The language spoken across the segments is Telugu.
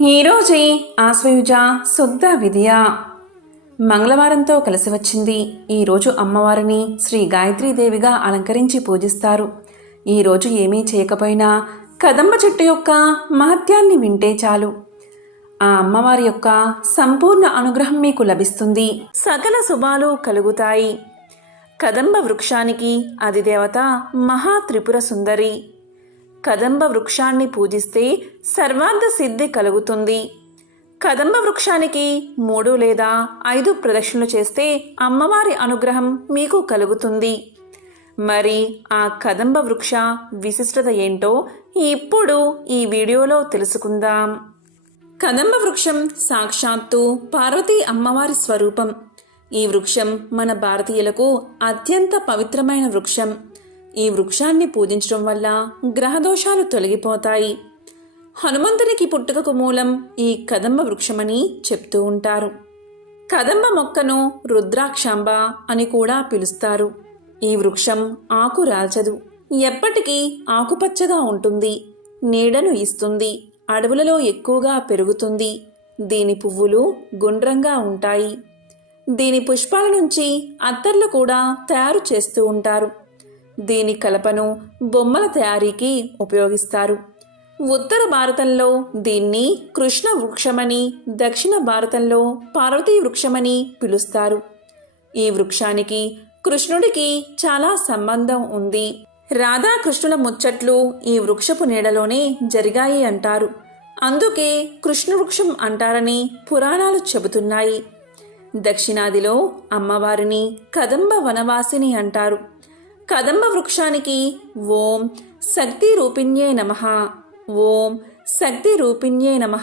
ఈరోజే ఆశ్వయుజ శుద్ధ విద్య మంగళవారంతో కలిసి వచ్చింది. ఈరోజు అమ్మవారిని శ్రీ గాయత్రీదేవిగా అలంకరించి పూజిస్తారు. ఈరోజు ఏమీ చేయకపోయినా కదంబ చెట్టు యొక్క మహత్యాన్ని వింటే చాలు. ఆ అమ్మవారి యొక్క సంపూర్ణ అనుగ్రహం మీకు లభిస్తుంది. సకల శుభాలు కలుగుతాయి. కదంబ వృక్షానికి అధిదేవత మహా త్రిపుర సుందరి. కదంబ వృక్షాన్ని పూజిస్తే సర్వార్థ సిద్ధి కలుగుతుంది. కదంబ వృక్షానికి మూడు లేదా ఐదు ప్రదక్షిణలు చేస్తే అమ్మవారి అనుగ్రహం మీకు కలుగుతుంది. మరి ఆ కదంబ వృక్ష విశిష్టత ఏంటో ఇప్పుడు ఈ వీడియోలో తెలుసుకుందాం. కదంబ వృక్షం సాక్షాత్తు పార్వతీ అమ్మవారి స్వరూపం. ఈ వృక్షం మన భారతీయులకు అత్యంత పవిత్రమైన వృక్షం. ఈ వృక్షాన్ని పూజించడం వల్ల గ్రహదోషాలు తొలగిపోతాయి. హనుమంతునికి పుట్టుకకు మూలం ఈ కదంబ వృక్షమని చెప్తూ ఉంటారు. కదంబ మొక్కను రుద్రాక్షాంబ అని కూడా పిలుస్తారు. ఈ వృక్షం ఆకు రాల్చదు. ఎప్పటికీ ఆకుపచ్చగా ఉంటుంది. నీడను ఇస్తుంది. అడవులలో ఎక్కువగా పెరుగుతుంది. దీని పువ్వులు గుండ్రంగా ఉంటాయి. దీని పుష్పాల నుంచి అత్తర్లు కూడా తయారు చేస్తూ ఉంటారు. దీని కలపను బొమ్మల తయారీకి ఉపయోగిస్తారు. ఉత్తర భారతంలో దీన్ని కృష్ణ వృక్షమని దక్షిణ భారతంలో పార్వతీ వృక్షమని పిలుస్తారు. ఈ వృక్షానికి కృష్ణుడికి చాలా సంబంధం ఉంది. రాధాకృష్ణుల ముచ్చట్లు ఈ వృక్షపు నీడలోనే జరిగాయి అంటారు. అందుకే కృష్ణ వృక్షం అంటారని పురాణాలు చెబుతున్నాయి. దక్షిణాదిలో అమ్మవారిని కదంబ వనవాసిని అంటారు. కదంబ వృక్షానికి ఓం శక్తి రూపిణ్యే నమ. ఓం శక్తి రూపిణ్యే నమ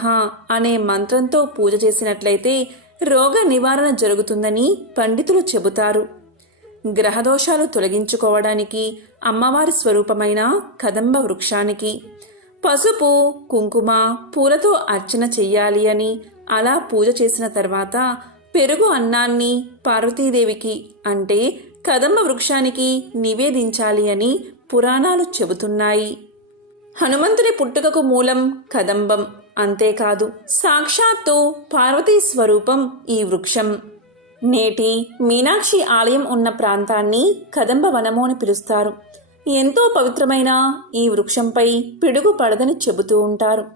అనే మంత్రంతో పూజ చేసినట్లయితే రోగ నివారణ జరుగుతుందని పండితులు చెబుతారు. గ్రహదోషాలు తొలగించుకోవడానికి అమ్మవారి స్వరూపమైన కదంబ వృక్షానికి పసుపు కుంకుమ పూలతో అర్చన చెయ్యాలి అని అలా పూజ చేసిన తర్వాత పెరుగు అన్నాన్ని పార్వతీదేవికి అంటే కదంబ వృక్షానికి నివేదించాలి అని పురాణాలు చెబుతున్నాయి. హనుమంతుని పుట్టుకకు మూలం కదంబం. అంతేకాదు సాక్షాత్తు పార్వతీ స్వరూపం ఈ వృక్షం. నేటి మీనాక్షి ఆలయం ఉన్న ప్రాంతాన్ని కదంబ వనము అని పిలుస్తారు. ఎంతో పవిత్రమైన ఈ వృక్షంపై పిడుగు పడదని చెబుతూ ఉంటారు.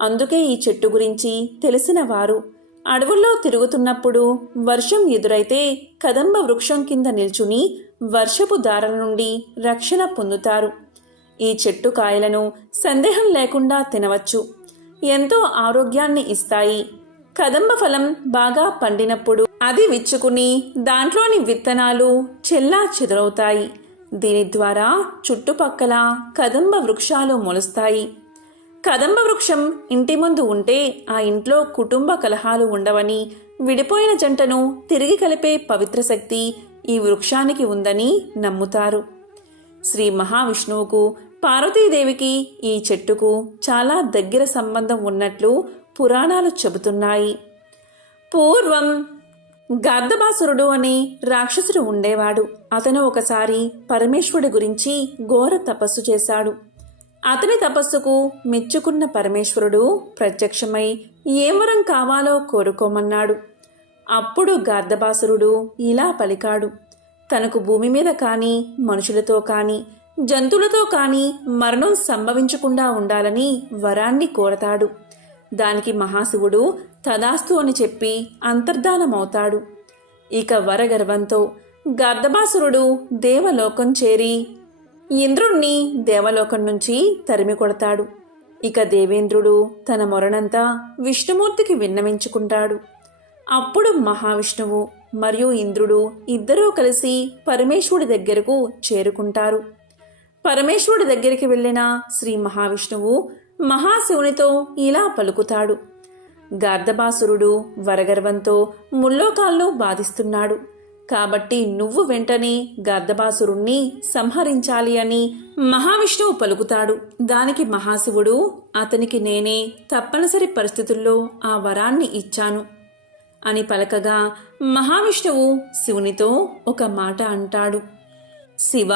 అందుకే ఈ చెట్టు గురించి తెలిసిన వారు అడవుల్లో తిరుగుతున్నప్పుడు వర్షం ఎదురైతే కదంబ వృక్షం కింద నిల్చుని వర్షపు దారల నుండి రక్షణ పొందుతారు. ఈ చెట్టు కాయలను సందేహం లేకుండా తినవచ్చు. ఎంతో ఆరోగ్యాన్ని ఇస్తాయి. కదంబ ఫలం బాగా పండినప్పుడు అది విచ్చుకుని దాంట్లోని విత్తనాలు చెల్లా చెదరవుతాయి. దీని ద్వారా చుట్టుపక్కల కదంబ వృక్షాలు మొలుస్తాయి. కదంబ వృక్షం ఇంటి ముందు ఉంటే ఆ ఇంట్లో కుటుంబ కలహాలు ఉండవని విడిపోయిన జంటను తిరిగి కలిపే పవిత్ర శక్తి ఈ వృక్షానికి ఉందని నమ్ముతారు. శ్రీ మహావిష్ణువుకు పార్వతీదేవికి ఈ చెట్టుకు చాలా దగ్గర సంబంధం ఉన్నట్లు పురాణాలు చెబుతున్నాయి. పూర్వం గార్ధబాసురుడు అని రాక్షసుడు ఉండేవాడు. అతను ఒకసారి పరమేశ్వరుడి గురించి ఘోర తపస్సు చేశాడు. అతని తపస్సుకు మెచ్చుకున్న పరమేశ్వరుడు ప్రత్యక్షమై ఏం వరం కావాలో కోరుకోమన్నాడు. అప్పుడు గార్ధబాసురుడు ఇలా పలికాడు. తనకు భూమి మీద కానీ మనుషులతో కానీ జంతువులతో కానీ మరణం సంభవించకుండా ఉండాలని వరాన్ని కోరతాడు. దానికి మహాశివుడు తదాస్తు అని చెప్పి అంతర్ధానమవుతాడు. ఇక వరగర్వంతో గర్ధబాసురుడు దేవలోకం చేరి ఇంద్రుణ్ణి దేవలోకం నుంచి తరిమి కొడతాడు. ఇక దేవేంద్రుడు తన మొరణంతా విష్ణుమూర్తికి విన్నవించుకుంటాడు. అప్పుడు మహావిష్ణువు మరియు ఇంద్రుడు ఇద్దరూ కలిసి పరమేశ్వరుడి దగ్గరకు చేరుకుంటారు. పరమేశ్వరుడి దగ్గరికి వెళ్ళిన శ్రీ మహావిష్ణువు మహాశివునితో ఇలా పలుకుతాడు. గార్ధబాసురుడు వరగర్వంతో ముల్లోకాల్లో బాధిస్తున్నాడు. కాబట్టి నువ్వు వెంటనే గర్ధబాసురుణ్ణి సంహరించాలి అని మహావిష్ణువు పలుకుతాడు. దానికి మహాశివుడు అతనికి నేనే తప్పనిసరి పరిస్థితుల్లో ఆ వరాన్ని ఇచ్చాను అని పలకగా మహావిష్ణువు శివునితో ఒక మాట అంటాడు. శివ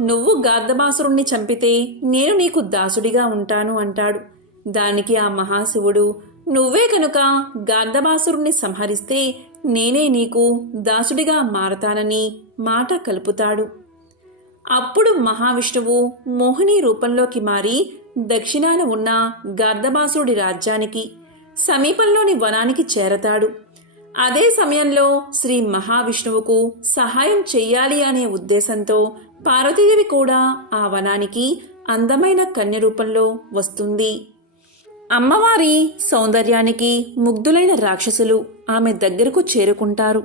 నువ్వు గార్ధబాసురుణ్ణి చంపితే నేను నీకు దాసుడిగా ఉంటాను అంటాడు. దానికి ఆ మహాశివుడు నువ్వే కనుక గార్ధబాసురుణ్ణి సంహరిస్తే నేనే నీకు దాసుడిగా మారతానని మాట కలుపుతాడు. అప్పుడు మహావిష్ణువు మోహిని రూపంలోకి మారి దక్షిణాన ఉన్న గార్ధబాసుడి రాజ్యానికి సమీపంలోని వనానికి చేరతాడు. అదే సమయంలో శ్రీ మహావిష్ణువుకు సహాయం చెయ్యాలి అనే ఉద్దేశంతో పార్వతీదేవి కూడా ఆ వనానికి అందమైన కన్య రూపంలో వస్తుంది. అమ్మవారి సౌందర్యానికి ముగ్ధులైన రాక్షసులు ఆమె దగ్గరకు చేరుకుంటారు.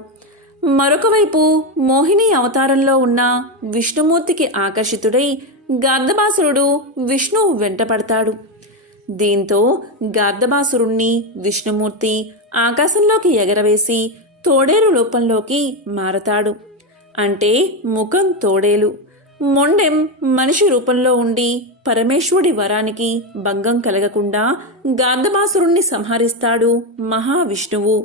మరొకవైపు మోహిని అవతారంలో ఉన్న విష్ణుమూర్తికి ఆకర్షితుడై గార్ధబాసురుడు విష్ణువు వెంటపడతాడు. దీంతో గార్ధబాసురుణ్ణి విష్ణుమూర్తి ఆకాశంలోకి ఎగరవేసి తోడేలు రూపంలోకి మారతాడు. అంటే ముఖం తోడేలు. మొండెం మనిషి రూపంలో ఉండి పరమేశ్వరుడి వరానికి భంగం కలగకుండా గార్ధమాసురుణ్ణి సంహరిస్తాడు మహావిష్ణువు.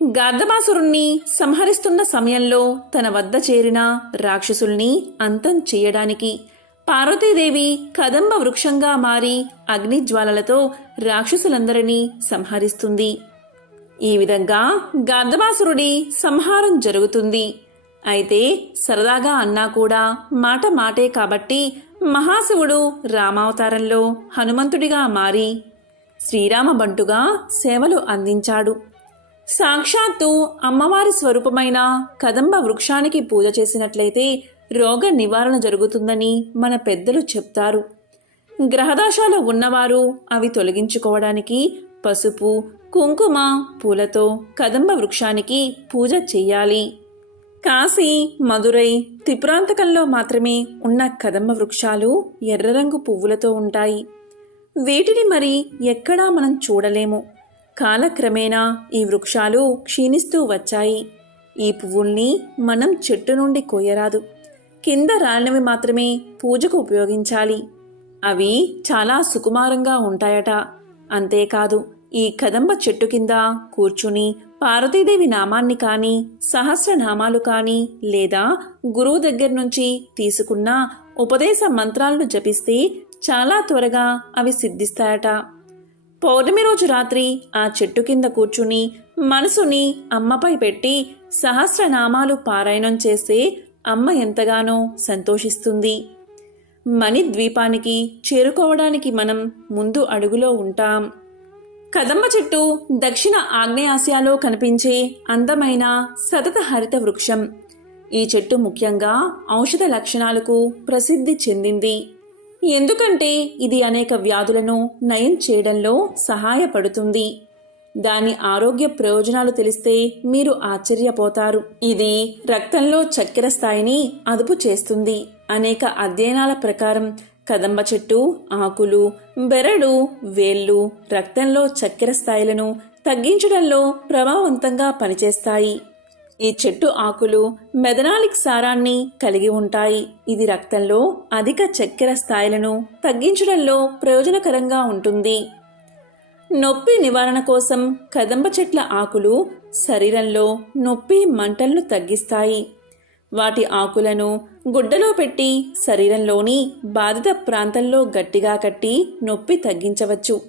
గార్ధమాసురుణ్ణి సంహరిస్తున్న సమయంలో తన వద్ద చేరిన రాక్షసుల్ని అంతం చేయడానికి పార్వతీదేవి కదంబ వృక్షంగా మారి అగ్నిజ్వాలలతో రాక్షసులందరినీ సంహరిస్తుంది. ఈ విధంగా గార్ధమాసురుడి సంహారం జరుగుతుంది. అయితే సరదాగా అన్నా కూడా మాట మాటే కాబట్టి మహాశివుడు రామావతారంలో హనుమంతుడిగా మారి శ్రీరామ బంటుగా సేవలు అందించాడు. సాక్షాత్తు అమ్మవారి స్వరూపమైన కదంబ వృక్షానికి పూజ చేసినట్లయితే రోగ నివారణ జరుగుతుందని మన పెద్దలు చెప్తారు. గ్రహదోషాలు ఉన్నవారు అవి తొలగించుకోవడానికి పసుపు కుంకుమ పూలతో కదంబ వృక్షానికి పూజ చెయ్యాలి కాశీ మధురై త్రిపురాంతకంలో మాత్రమే ఉన్న కదంబ వృక్షాలు ఎర్ర రంగు పువ్వులతో ఉంటాయి. వీటిని మరి ఎక్కడా మనం చూడలేము. కాలక్రమేణా ఈ వృక్షాలు క్షీణిస్తూ వచ్చాయి. ఈ పువ్వుల్ని మనం చెట్టు నుండి కోయరాదు. కింద రాలినవి మాత్రమే పూజకు ఉపయోగించాలి. అవి చాలా సుకుమారంగా ఉంటాయట. అంతేకాదు ఈ కదంబ చెట్టు కింద కూర్చుని పార్వతీదేవి నామాన్ని కానీ సహస్రనామాలు కానీ లేదా గురువు దగ్గర నుంచి తీసుకున్న ఉపదేశ మంత్రాలను జపిస్తే చాలా త్వరగా అవి సిద్ధిస్తాయట. పౌర్ణమి రోజు రాత్రి ఆ చెట్టు కింద కూర్చుని మనసుని అమ్మపై పెట్టి సహస్రనామాలు పారాయణం చేస్తే అమ్మ ఎంతగానో సంతోషిస్తుంది. మణి ద్వీపానికి చేరుకోవడానికి మనం ముందు అడుగులో ఉంటాం. కదంబ చెట్టు దక్షిణ ఆగ్నేయాసియాలో కనిపించే అందమైన సతత హరిత వృక్షం. ఈ చెట్టు ముఖ్యంగా ఔషధ లక్షణాలకు ప్రసిద్ధి చెందింది. ఎందుకంటే ఇది అనేక వ్యాధులను నయం చేయడంలో సహాయపడుతుంది. దాని ఆరోగ్య ప్రయోజనాలు తెలిస్తే మీరు ఆశ్చర్యపోతారు. ఇది రక్తంలో చక్కెర స్థాయిని అదుపు చేస్తుంది. అనేక అధ్యయనాల ప్రకారం కదంబ చెట్టు ఆకులు బెరడు వేళ్ళు రక్తంలో చక్కెర స్థాయిలను తగ్గించడంలో ప్రభావవంతంగా పనిచేస్తాయి. ఈ చెట్టు ఆకులు మెదనాలిక్ సారాన్ని కలిగి ఉంటాయి. ఇది రక్తంలో అధిక చక్కెర స్థాయిలను తగ్గించడంలో ప్రయోజనకరంగా ఉంటుంది. నొప్పి నివారణ కోసం కదంబ చెట్ల ఆకులు శరీరంలో నొప్పి మంటలను తగ్గిస్తాయి. వాటి ఆకులను గుడ్డలో పెట్టి శరీరంలోని బాధిత ప్రాంతంలో గట్టిగా కట్టి నొప్పి తగ్గించవచ్చు.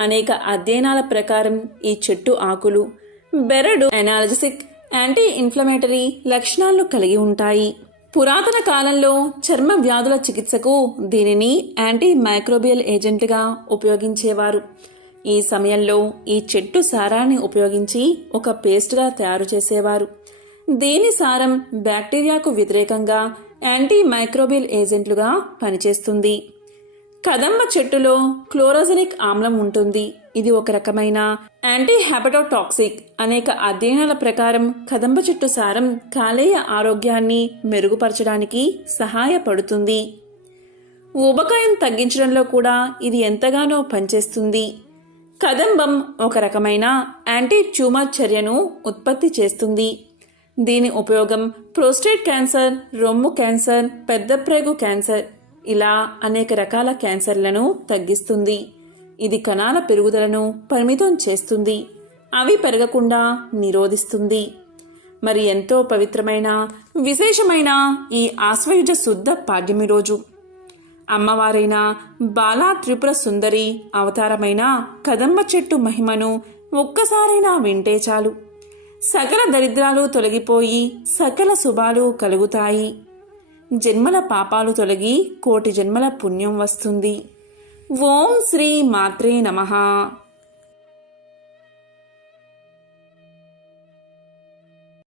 అనేక అధ్యయనాల ప్రకారం ఈ చెట్టు ఆకులు బెరడు ఎనాలజిసిక్ యాంటీ ఇన్ఫ్లమేటరీ లక్షణాలను కలిగి ఉంటాయి. పురాతన కాలంలో చర్మ వ్యాధుల చికిత్సకు దీనిని యాంటీ మైక్రోబియల్ ఏజెంట్గా ఉపయోగించేవారు. ఈ సమయంలో ఈ చెట్టు సారాన్ని ఉపయోగించి ఒక పేస్ట్గా తయారు చేసేవారు. దీని సారం బ్యాక్టీరియాకు వ్యతిరేకంగా యాంటీ మైక్రోబియల్ ఏజెంట్లుగా పనిచేస్తుంది. కదంబ చెట్టులో క్లోరోజెనిక్ ఆమ్లం ఉంటుంది. ఇది ఒక రకమైన యాంటీ హెపటోటాక్సిక్ అనేక అధ్యయనాల ప్రకారం కదంబ చెట్టు సారం కాలేయ ఆరోగ్యాన్ని మెరుగుపరచడానికి సహాయపడుతుంది. ఊబకాయం తగ్గించడంలో కూడా ఇది ఎంతగానో పనిచేస్తుంది. కదంబం ఒక రకమైన యాంటీ ట్యూమర్ చర్యను ఉత్పత్తి చేస్తుంది. దీని ఉపయోగం ప్రోస్టేట్ క్యాన్సర్ రొమ్ము క్యాన్సర్ పెద్ద ప్రేగు క్యాన్సర్ ఇలా అనేక రకాల క్యాన్సర్లను తగ్గిస్తుంది. ఇది కణాల పెరుగుదలను పరిమితం చేస్తుంది. అవి పెరగకుండా నిరోధిస్తుంది. మరి ఎంతో పవిత్రమైన విశేషమైన ఈ ఆశ్వయుజ శుద్ధ పాడ్యమి రోజు. అమ్మవారైన బాలా త్రిపుర సుందరి అవతారమైన కదంబ చెట్టు మహిమను ఒక్కసారైనా వింటే చాలు. సకల దరిద్రాలు తొలగిపోయి సకల శుభాలు కలుగుతాయి. జన్మల పాపాలు తొలగి కోటి జన్మల పుణ్యం వస్తుంది. ఓం శ్రీ మాత్రే నమః.